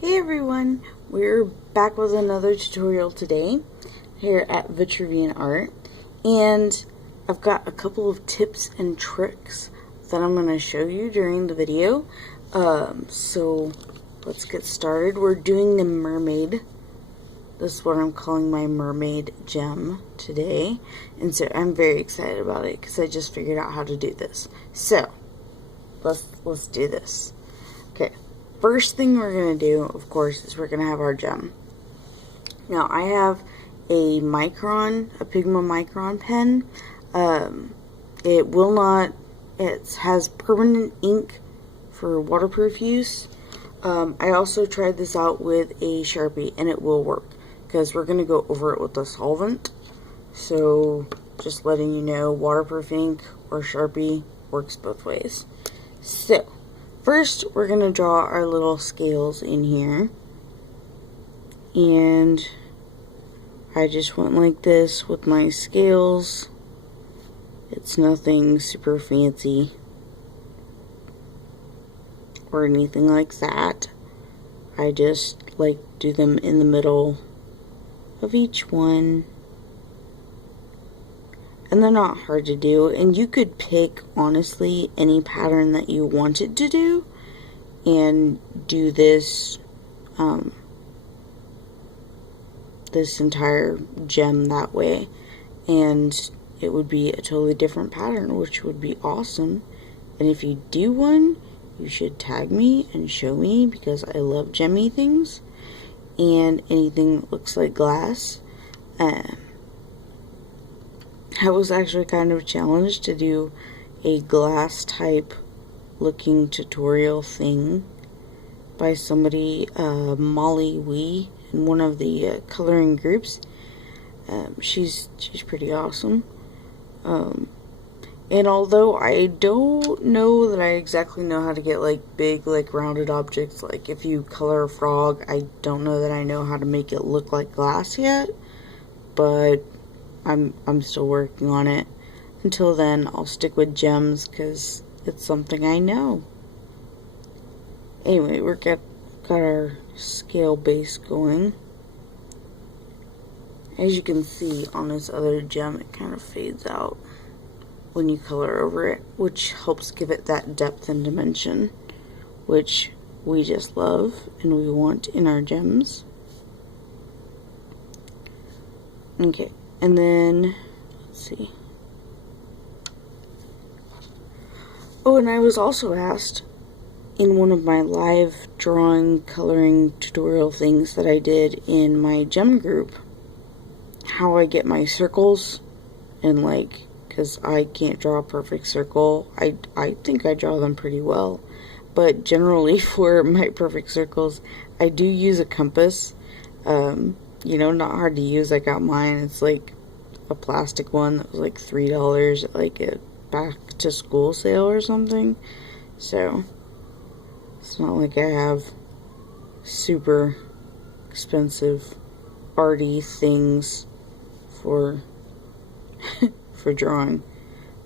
Hey everyone, we're back with another tutorial today here at Vitruvian Art, and I've got a couple of tips and tricks that I'm going to show you during the video. So let's get started. We're doing the mermaid. This is what I'm calling my Mermaid Gem today, and so I'm very excited about it because I just figured out how to do this. So let's do this. Okay. First thing we're going to do, of course, is we're going to have our gem. Now, I have a Pigma Micron pen. It has permanent ink for waterproof use. I also tried this out with a Sharpie, and it will work, because we're going to go over it with a solvent. So, just letting you know, waterproof ink or Sharpie works both ways. So, first, we're going to draw our little scales in here, and I just went like this with my scales. It's nothing super fancy or anything like that. I just do them in the middle of each one, and they're not hard to do, and you could pick, honestly, any pattern that you wanted to do and do this this entire gem that way, and it would be a totally different pattern, which would be awesome. And if you do one, you should tag me and show me, because I love gemmy things and anything that looks like glass. I was actually kind of challenged to do a glass type looking tutorial thing by somebody, Molly Wee, in one of the coloring groups. She's pretty awesome. And although I don't know that I exactly know how to get big rounded objects, like if you color a frog, I don't know that I know how to make it look like glass yet, but I'm still working on it. Until then, I'll stick with gems because it's something I know. Anyway, we've got our scale base going. As you can see on this other gem, it kind of fades out when you color over it, which helps give it that depth and dimension, which we just love and we want in our gems. Okay, and then, let's see. Oh, and I was also asked in one of my live drawing coloring tutorial things that I did in my gem group, how I get my circles, and because I can't draw a perfect circle. I think I draw them pretty well, but generally for my perfect circles, I do use a compass. Not hard to use. I got mine. It's a plastic one that was $3 at a back to school sale or something. So it's not like I have super expensive arty things for for drawing.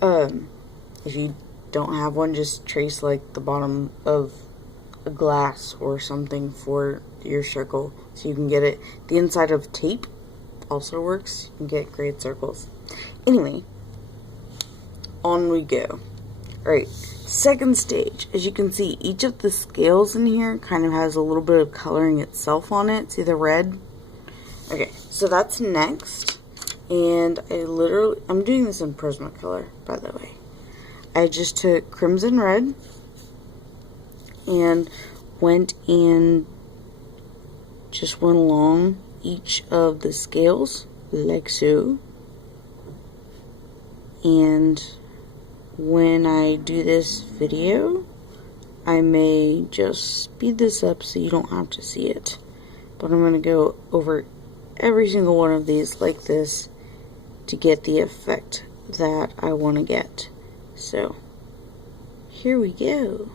If you don't have one, just trace the bottom of a glass or something for your circle so you can get it. The inside of tape also works. You can get great circles. Anyway, on we go. Alright, second stage. As you can see, each of the scales in here kind of has a little bit of coloring itself on it. See the red? Okay, so that's next. And I'm doing this in Prismacolor, by the way. I just took crimson red and went along each of the scales, like so. And when I do this video, I may just speed this up so you don't have to see it. But I'm going to go over every single one of these like this to get the effect that I want to get. So, here we go.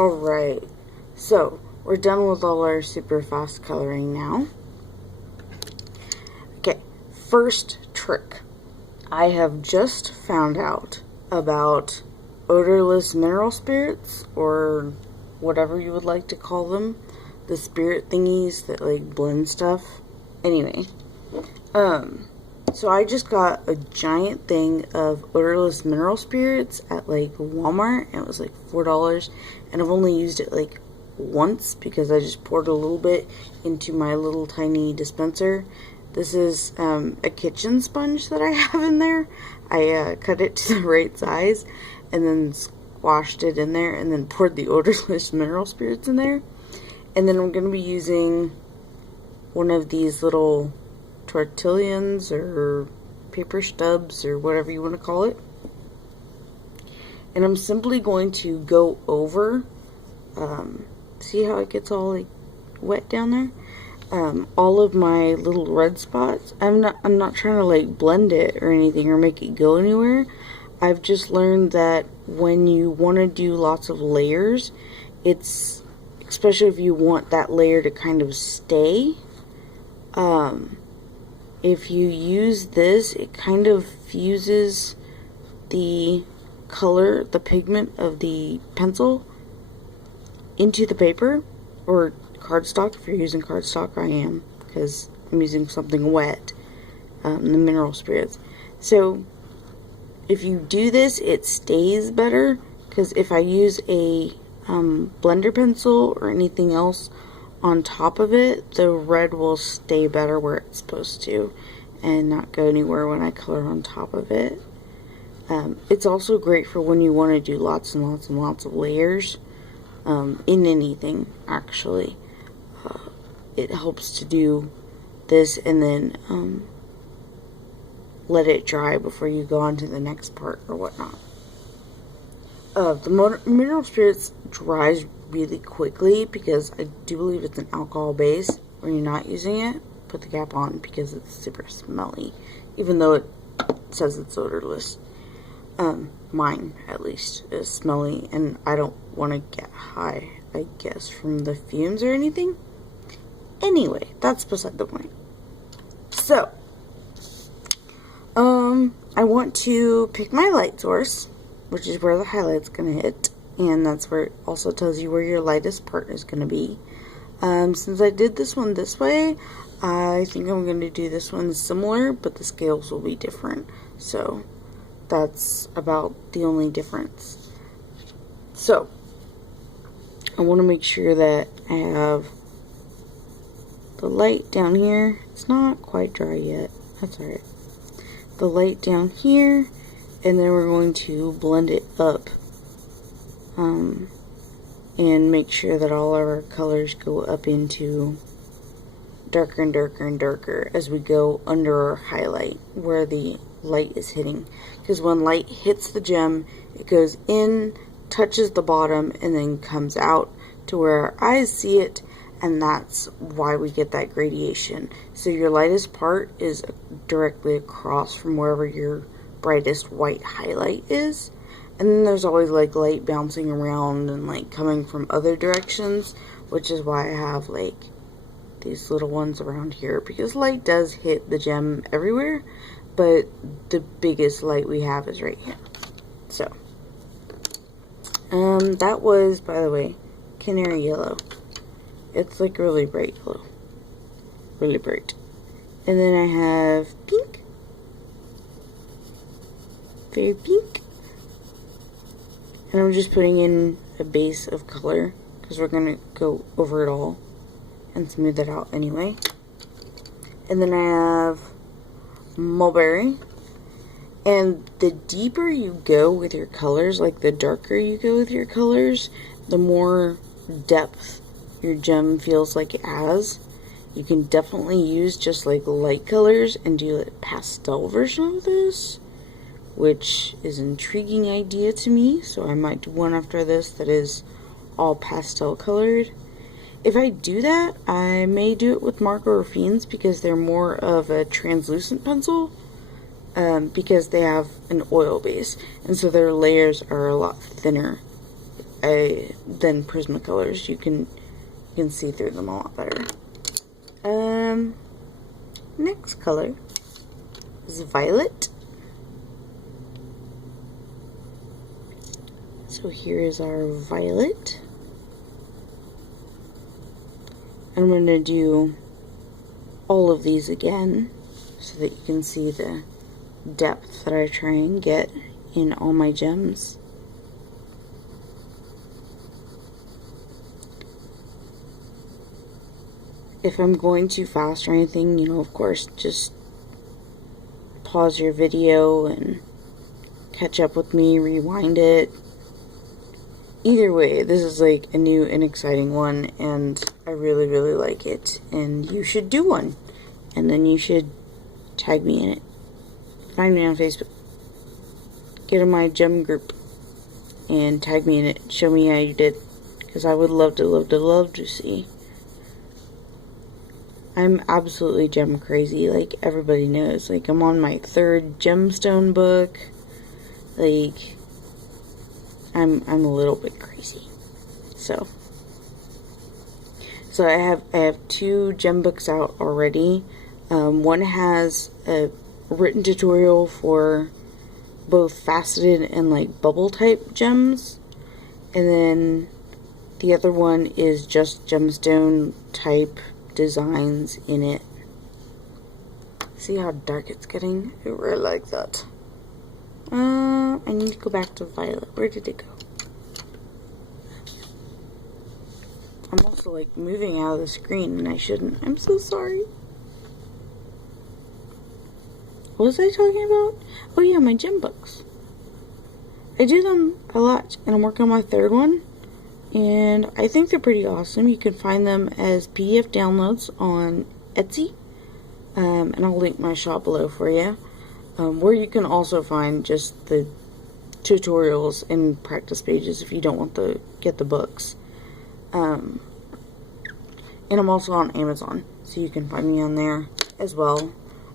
Alright, so we're done with all our super fast coloring now. Okay, first trick. I have just found out about odorless mineral spirits, or whatever you would like to call them. The spirit thingies that like blend stuff. Anyway, so I just got a giant thing of odorless mineral spirits at like Walmart, and it was like $4, and I've only used it like once because I just poured a little bit into my little tiny dispenser. This is a kitchen sponge that I have in there. I cut it to the right size and then squashed it in there and then poured the odorless mineral spirits in there. And then I'm going to be using one of these little tortillas or paper stubs or whatever you want to call it. And I'm simply going to go over, see how it gets all like wet down there? All of my little red spots. I'm not trying to like blend it or anything or make it go anywhere. I've just learned that when you want to do lots of layers, it's, especially if you want that layer to kind of stay, if you use this, it kind of fuses the color, the pigment of the pencil into the paper, or cardstock. If you're using cardstock, I am, because I'm using something wet, the mineral spirits. So if you do this, it stays better, because if I use a blender pencil or anything else on top of it, the red will stay better where it's supposed to and not go anywhere when I color on top of it. It's also great for when you want to do lots and lots and lots of layers in anything, actually. It helps to do this and then let it dry before you go on to the next part or whatnot. The mineral spirits dries really quickly because I do believe it's an alcohol base. When you're not using it, put the cap on because it's super smelly, even though it says it's odorless. Mine, at least, is smelly, and I don't want to get high, I guess, from the fumes or anything. Anyway, that's beside the point. So, I want to pick my light source, which is where the highlight's going to hit, and that's where it also tells you where your lightest part is going to be. Since I did this one this way, I think I'm going to do this one similar, but the scales will be different. So, that's about the only difference. So, I want to make sure that I have the light down here. It's not quite dry yet. That's alright. The light down here, and then we're going to blend it up and make sure that all of our colors go up into darker and darker and darker as we go under our highlight where the light is hitting. Because when light hits the gem, it goes in, touches the bottom, and then comes out to where our eyes see it, and that's why we get that gradation. So your lightest part is directly across from wherever your brightest white highlight is. And then there's always like light bouncing around and like coming from other directions, which is why I have like these little ones around here, because light does hit the gem everywhere, but the biggest light we have is right here. So, that was, by the way, canary yellow. It's like really bright yellow. Really bright. And then I have pink. Very pink. And I'm just putting in a base of color because we're going to go over it all and smooth it out anyway. And then I have mulberry. And the deeper you go with your colors, like the darker you go with your colors, the more depth your gem feels like it has. You can definitely use just like light colors and do a pastel version of this, which is an intriguing idea to me, so I might do one after this that is all pastel colored. If I do that, I may do it with Marco Raffines because they're more of a translucent pencil, because they have an oil base, and so their layers are a lot thinner. than Prismacolors. You can see through them a lot better. Next color is violet. So here is our violet. I'm going to do all of these again so that you can see the depth that I try and get in all my gems. If I'm going too fast or anything, you know, of course, just pause your video and catch up with me, rewind it. Either way, this is like a new and exciting one, and I really, really like it, and you should do one, and then you should tag me in it. Find me on Facebook, get in my gem group, and tag me in it. Show me how you did, because I would love to see. I'm absolutely gem crazy, like everybody knows. Like, I'm on my 3rd Gemstone book. Like, I'm a little bit crazy. So I have 2 gem books out already. One has a written tutorial for both faceted and like bubble type gems, and then the other one is just gemstone type designs in it. See how dark it's getting? I really like that. I need to go back to violet. Where did it go? I'm also like moving out of the screen and I shouldn't. I'm so sorry. What was I talking about? Oh yeah, my gem books. I do them a lot, and I'm working on my 3rd one, and I think they're pretty awesome. You can find them as PDF downloads on Etsy, and I'll link my shop below for you, where you can also find just the tutorials and practice pages if you don't want to get the books. And I'm also on Amazon, so you can find me on there as well,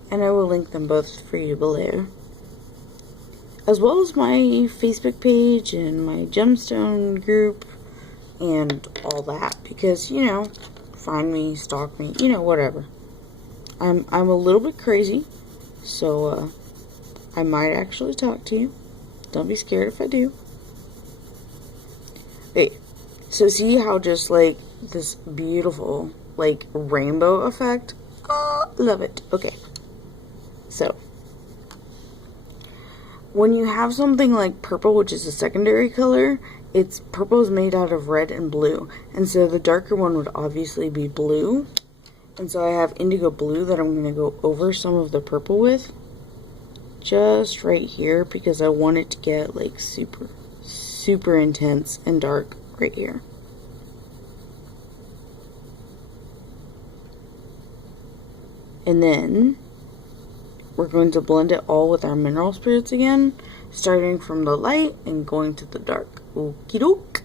and I will link them both for you below, as well as my Facebook page and my gemstone group and all that, because, you know, find me, stalk me, you know, whatever. I'm a little bit crazy, so I might actually talk to you. Don't be scared if I do. Hey, so see how just like this beautiful like rainbow effect? Oh, love it. Okay. So when you have something like purple, which is a secondary color, purple is made out of red and blue, and so the darker one would obviously be blue, and so I have indigo blue that I'm going to go over some of the purple with, just right here, because I want it to get like super intense and dark right here. And then we're going to blend it all with our mineral spirits again, starting from the light and going to the dark. Okie doke.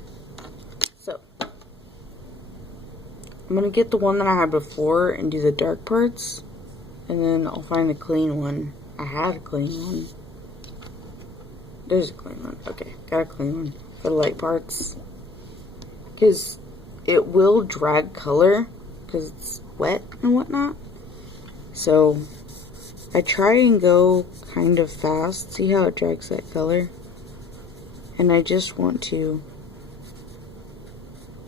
So I'm going to get the one that I had before and do the dark parts, and then I'll find a clean one. I had a clean one. There's a clean one. Okay, got a clean one for the light parts, because it will drag color because it's wet and whatnot. So I try and go kind of fast. See how it drags that color? And I just want to,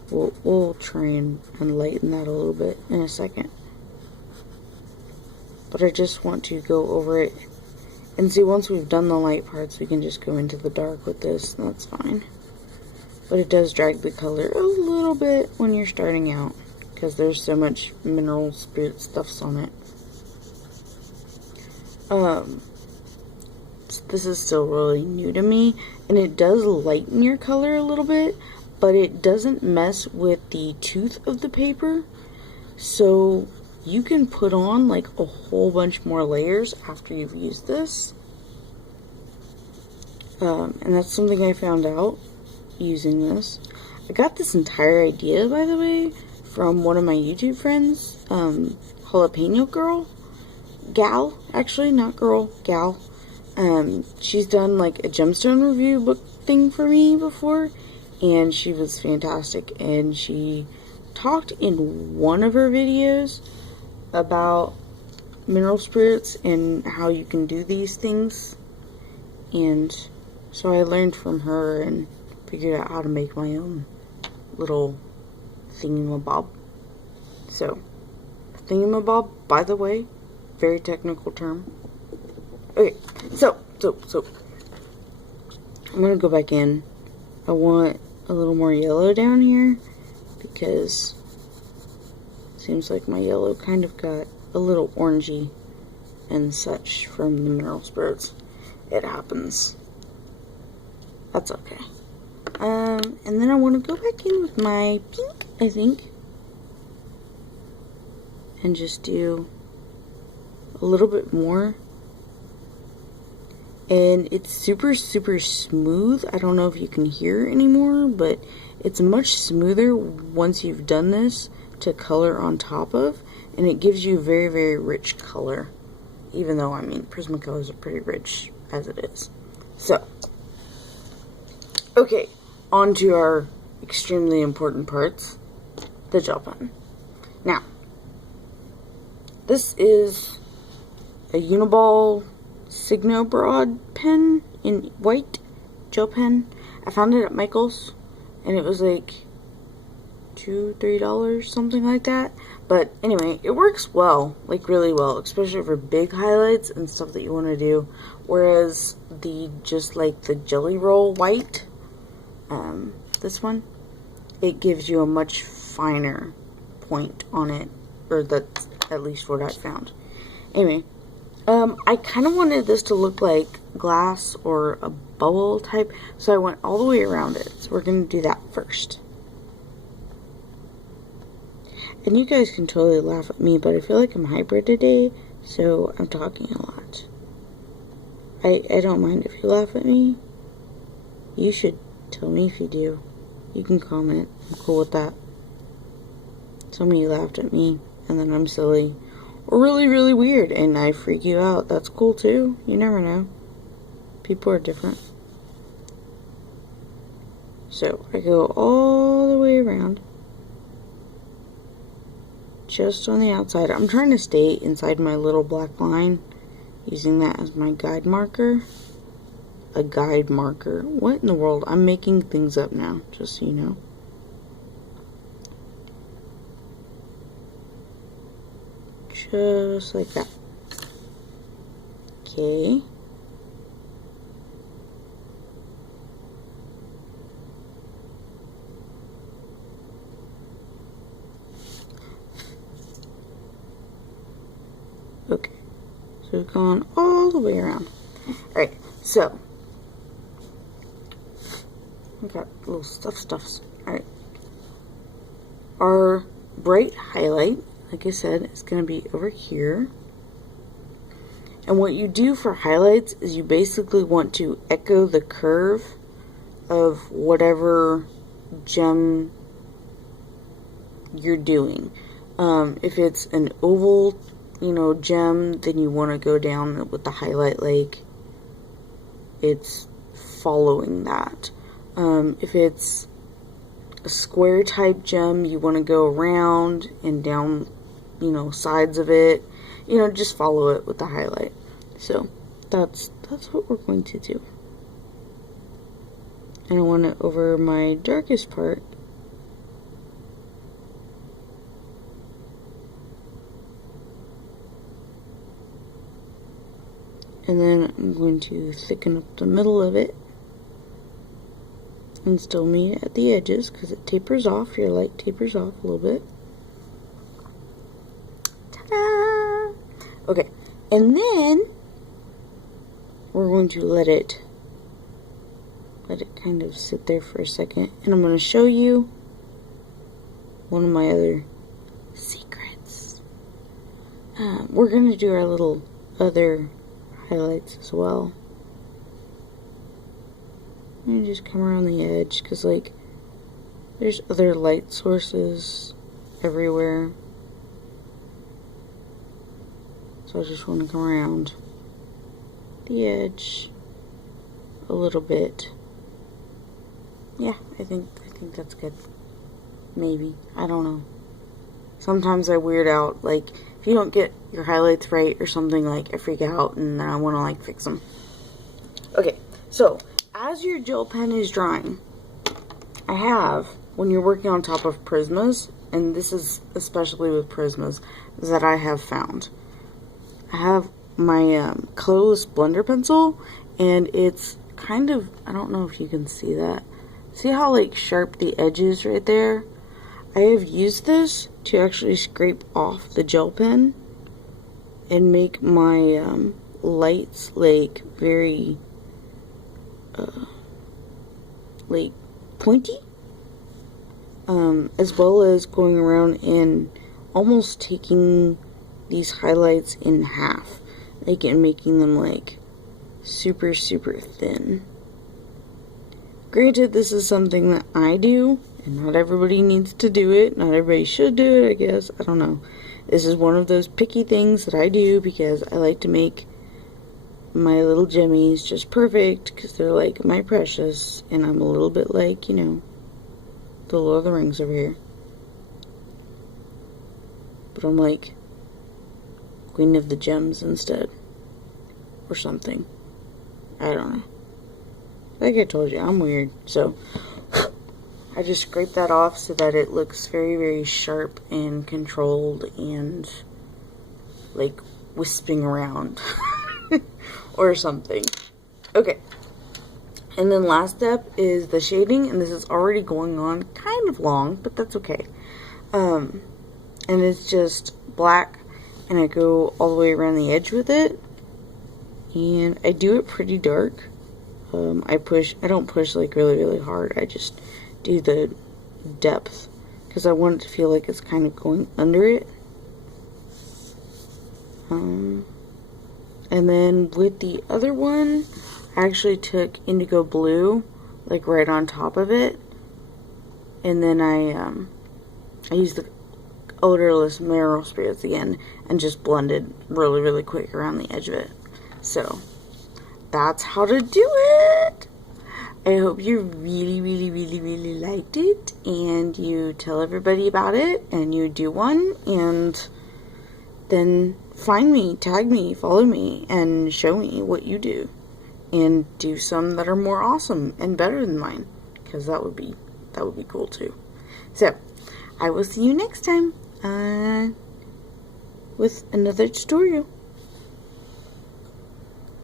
we'll try and lighten that a little bit in a second. But I just want to go over it. And see, once we've done the light parts, we can just go into the dark with this, and that's fine. But it does drag the color a little bit when you're starting out, because there's so much mineral spirit stuffs on it. This is still really new to me, and it does lighten your color a little bit, but it doesn't mess with the tooth of the paper, so you can put on like a whole bunch more layers after you've used this. And that's something I found out using this. I got this entire idea, by the way, from one of my YouTube friends, Jalapeno Gal, actually, not girl, Gal. She's done like a gemstone review book thing for me before, and she was fantastic. And she talked in one of her videos about mineral spirits and how you can do these things. And so I learned from her and figured out how to make my own little thingamabob. So, thingamabob, by the way, very technical term. Okay, so I'm gonna go back in. I want a little more yellow down here because it seems like my yellow kind of got a little orangey and such from the mineral spirits. It happens. That's okay. And then I want to go back in with my pink, I think, and just do a little bit more. And it's super smooth. I don't know if you can hear anymore, but it's much smoother once you've done this to color on top of, and it gives you very rich color, even though, I mean, Prismacolors are pretty rich as it is. So, okay, on to our extremely important parts, the gel pen. Now, this is a Uniball Signo broad pen in white gel pen. I found it at Michael's, and it was like $2-3, something like that. But anyway, it works well, like really well, especially for big highlights and stuff that you want to do. Whereas just like the Jelly Roll white, this one, it gives you a much finer point on it, or that's at least what I found. Anyway, I kind of wanted this to look like glass or a bubble type, so I went all the way around it. So we're going to do that first. And you guys can totally laugh at me, but I feel like I'm hybrid today, so I'm talking a lot. I don't mind if you laugh at me. You should tell me if you do. You can comment. I'm cool with that. Some of you laughed at me, and then I'm silly. Or really weird, and I freak you out. That's cool too. You never know. People are different. So, I go all the way around. Just on the outside. I'm trying to stay inside my little black line, using that as my guide marker. A guide marker. What in the world? I'm making things up now, just so you know. Just like that. Okay. Okay. So we've gone all the way around. Alright, so we got little stuffs. Alright. Our bright highlight, like I said, is going to be over here. And what you do for highlights is you basically want to echo the curve of whatever gem you're doing. If it's an oval, gem, then you want to go down with the highlight like it's following that. If it's a square type gem, you want to go around and down, sides of it. Just follow it with the highlight. So that's what we're going to do. And I want it over my darkest part. And then I'm going to thicken up the middle of it. And still meet it at the edges because it tapers off. Your light tapers off a little bit. Ta-da! Okay, and then we're going to let it kind of sit there for a second. And I'm going to show you one of my other secrets. We're going to do our little other highlights as well. And just come around the edge because, there's other light sources everywhere. So I just want to come around the edge a little bit. Yeah, I think that's good. Maybe. I don't know. Sometimes I weird out, like, if you don't get your highlights right or something, like, I freak out and then I want to, like, fix them. Okay, so, as your gel pen is drying, I have, when you're working on top of Prismas, and this is especially with Prismas, that I have found. I have my colorless blender pencil, and it's kind of, I don't know if you can see that. See how, like, sharp the edge is right there? I have used this to actually scrape off the gel pen and make my lights, like, very, like, pointy. As well as going around and almost taking these highlights in half, like, and making them, like, super, super thin. Granted, this is something that I do, and not everybody needs to do it. Not everybody should do it, I guess. I don't know. This is one of those picky things that I do because I like to make my little jemmies just perfect because they're, like, my precious, and I'm a little bit like, you know, the Lord of the Rings over here. But I'm like Queen of the Gems instead. Or something. I don't know. Like I told you, I'm weird. So, I just scrape that off so that it looks very, very sharp and controlled and, like, wisping around. Or something. Okay. And then last step is the shading, and this is already going on kind of long, but that's okay. And it's just black, and I go all the way around the edge with it, and I do it pretty dark. I don't push, like, really, really hard. I just do the depth, because I want it to feel like it's kind of going under it. And then with the other one, I actually took indigo blue, like, right on top of it, and then I used the Oderless mineral spray at the end and just blended really, really quick around the edge of it. So, that's how to do it! I hope you really, really, really, really liked it, and you tell everybody about it, and you do one, and then find me, tag me, follow me, and show me what you do. And do some that are more awesome and better than mine, because that would be cool too. So, I will see you next time with another tutorial.